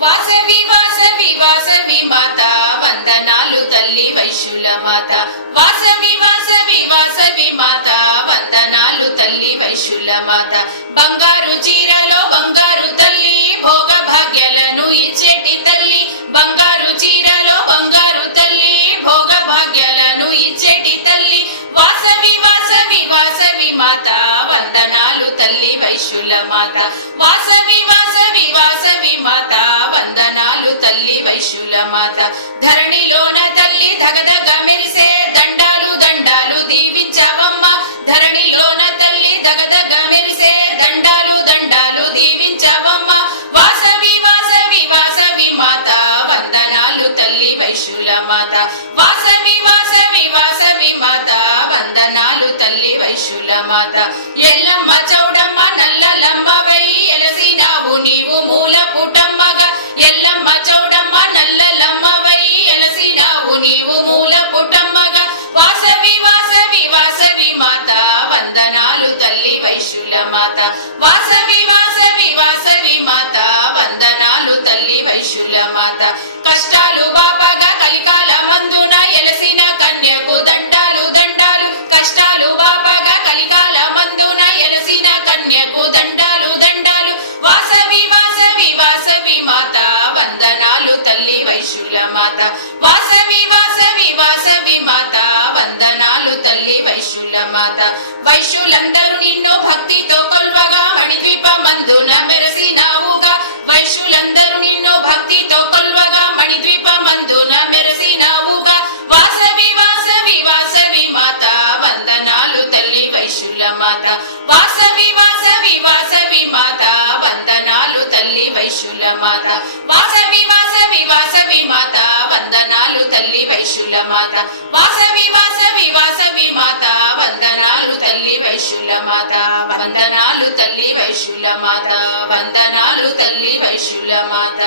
వాసవి వాసవి వాసవి మాత వందనాలు తల్లి వైశ్యుల మాత. వాసవి వాసవి వాసవి మాత వందనాలు తల్లి వైశ్యుల మాత. బంగారు చీరలో బంగారు తల్లి భోగ భాగ్యాలను ఇచ్చేటి తల్లి. బంగారు చీరలో బంగారు తల్లి భోగ భాగ్యాలను ఇచ్చేటి తల్లి. వాసవి వాసవి వాసవి మాత వందనాలు తల్లి వైశ్యుల మాత. వాసవి వాసవి వాసవి మాత వందనాలు తల్లి వైశ్యుల మాత. ధరణిలోన తల్లి ధగధగ మెరిసే దండాలు దండాలు దీవించవమ్మ. ధరణిలోన తల్లి ధగధగ మెరిసే దండాలు దండాలు దీవించవమ్మ. వాసవి వాసవి వాసవి మాత వందనాలు తల్లి వైశ్యుల మాత. వాసవి వాసవి వాసవి మాత వందనాలు తల్లి వైశ్యుల మాత. ఎల్లమ్మ చౌడమ్మ నల్లలమ్మ వై ఎలసినావు నీవు మూల పుటమ్మగా. ఎల్లమ్మ చౌడమ్మ నల్లలమ్మ వై ఎలసినావు నీవు మూల పుటమ్మగా. వాసవి వాసవి వాసవి మాత వందనాలు తల్లి వైశ్యుల మాత. వాసవి వాసవి వాసవి మాత వందనాలు తల్లి వైశ్యుల మాత. కష్టాలు బాపగా కలికాల మందున ఎలసిన కన్యకు దండాలు దండాలు. కష్టాలు బాపగా కలికాల మందున ఎలసిన కన్యకు దండాలు దండాలు. వాసవి వాసవి వాసవి మాత వందనాలు తల్లి వైశ్యుల మాత. వాసవి వాసవి వాసవి మాత వందనాలు తల్లి వైశ్యుల మాత. వైశ్యులందరూ నిన్ను భక్తితో కొల్వగా మణిద్వీపమందున మెరసినావుగా. వైశ్యులందరూ నిన్ను భక్తితో కొల్వగా మణిద్వీపమందున మెరసినావుగా. వాసవి వాసవి వాసవి మాత వందనాలు తల్లి వైశ్యుల మాత. వాసవి వాసవి వాసవి మాత వందనాలు తల్లి వైశ్యుల మాత. వాసవి వాసవి వాసవి మాత వందనాలు తల్లి వైశ్యుల మాత. వాసవి వాసవి వాసవి మాత వందనాలు తల్లి వైశ్యుల మాత. వందనాలు తల్లి వైశ్యుల మాత. వందనాలు తల్లి వైశ్యుల మాత.